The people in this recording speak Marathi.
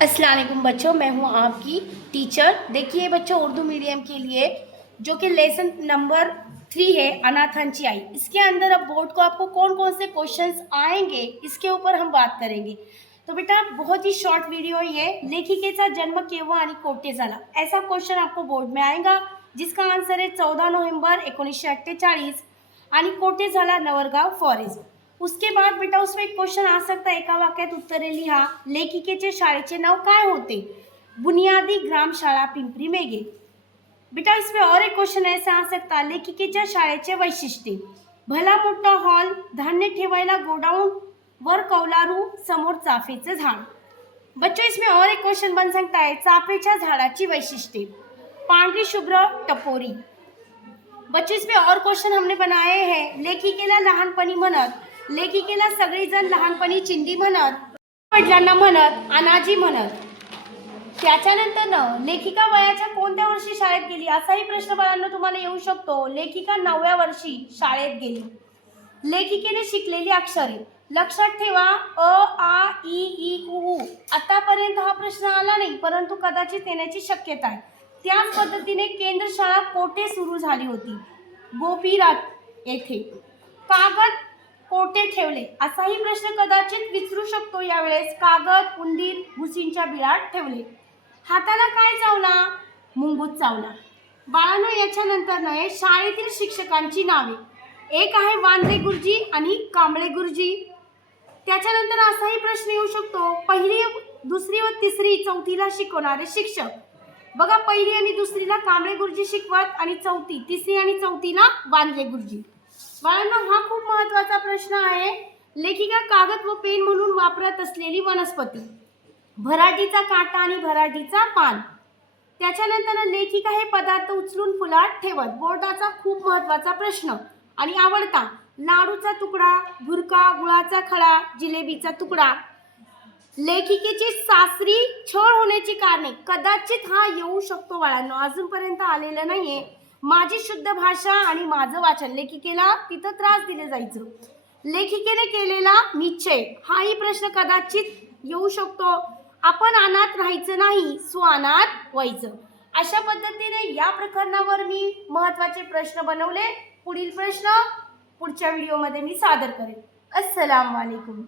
अस्सलाम वालेकुम बच्चों, मैं हूं आपकी टीचर। देखिए बच्चों, उर्दू मीडियम के लिए जो कि लेसन नंबर 3 है अनाथांची आई, इसके अंदर अब बोर्ड को आपको कौन कौन से क्वेश्चंस आएंगे इसके ऊपर हम बात करेंगे। तो बेटा बहुत ही शॉर्ट वीडियो है ये। लेखिकेचा जन्म केव्हा आणि कोठे झाला, ऐसा क्वेश्चन आपको बोर्ड में आएगा, जिसका आंसर है 14 नोव्हेंबर 1948 आणि कोठे झाला, नवरगाव फॉरेस्ट। उसके बाद बेटा उसमें एक क्वेश्चन आ सकता है, एका वाक्यात उत्तरे लिहा। लेखिकेचे शाळेचे नाव काय होते? बुनियादी ग्राम शाळा पिंपरी मेघे। बेटा इसमें और एक क्वेश्चन ऐसा आ सकता, लेखिकेच्या शाळेचे वैशिष्ट्य। भला मोठा हॉल, धान्य ठेवायला गोडाऊन, वर कौलारू, समोर चाफेचं झाड। बच्चों इसमें और एक क्वेश्चन बन सकता है, चाफेच्या झाडाची वैशिष्ट्ये। पांढरी शुभ्र टपोरी। बच्चों इसमें और क्वेश्चन हमने बनाए हैं, लेखिकेला लहानपणी म्हणत, लेखिकेला सगळेजण लहानपणी चिंदी म्हणत, वडिलांना म्हणत, अनाजी म्हणत। त्याच्यानंतर लेखिका वयाच्या कोणत्या वर्षी शाळेत गेली, असाही प्रश्न बाळांनो तुम्हाला येऊ शकतो। लेखिका 9व्या वर्षी शाळेत गेली। लेखिकेने शिकलेली अक्षरे, लक्षात ठेवा अ आ इ ई उ। आतापर्यंत हा प्रश्न आला नाही, परंतु कदाचित येण्याची शक्यता आहे। त्याच पद्धतीने केंद्र शाळा कोठे सुरू झाली होती? गोपीनाथ येथे। कागद कोठे ठेवले, असाही प्रश्न कदाचित विचारू शकतो यावेळेस। कागद उंदीर भुसींच्या बिळात ठेवले। हाताला काय चावला? मुंगूस चावला। बाळांनो याच्यानंतर शाळेतील शिक्षकांची नावे, एक आहे वांद्रे गुरुजी आणि कांबळे गुरुजी। त्याच्यानंतर असाही प्रश्न येऊ शकतो, पहिली दुसरी व तिसरी चौथीला शिकवणारे शिक्षक। बघा पहिली आणि दुसरीला कांबळे गुरुजी शिकवत आणि तिसरी आणि चौथीला वांद्रे गुरुजी। बाळांनो हा खूप महत्त्वाचा प्रश्न आहे। लेखिका कागद व पेन म्हणून वापरत असलेली वनस्पती, भराडीचा काटा आणि भराडीचा पान। त्याच्यानंतर लेखिका हे पदार्थ उचलून फुलात ठेवत। बोर्डाचा खूप महत्त्वाचा प्रश्न आणि आवडता, लाडूचा तुकडा, भुरका, गुळाचा खडा, जिलेबीचा तुकडा। लेखिकेची सासरी छळ होण्याची कारणे, कदाचित हा येऊ शकतो बाळांनो, अजूनपर्यंत आलेलं नाहीये। माझी शुद्ध भाषा आणि माझं वाचन, लेखिकेला तिथं त्रास दिले जायचं। लेखिकेने केलेला निश्चय, हाही प्रश्न कदाचित येऊ शकतो। आपण अनाथ राहायचं नाही, स्वानाथ व्हायचं। अशा पद्धतीने या प्रकरणावर मी महत्त्वाचे प्रश्न बनवले। पुढील प्रश्न पुढच्या व्हिडिओमध्ये मी सादर करेन। अस्सलाम वालेकुम।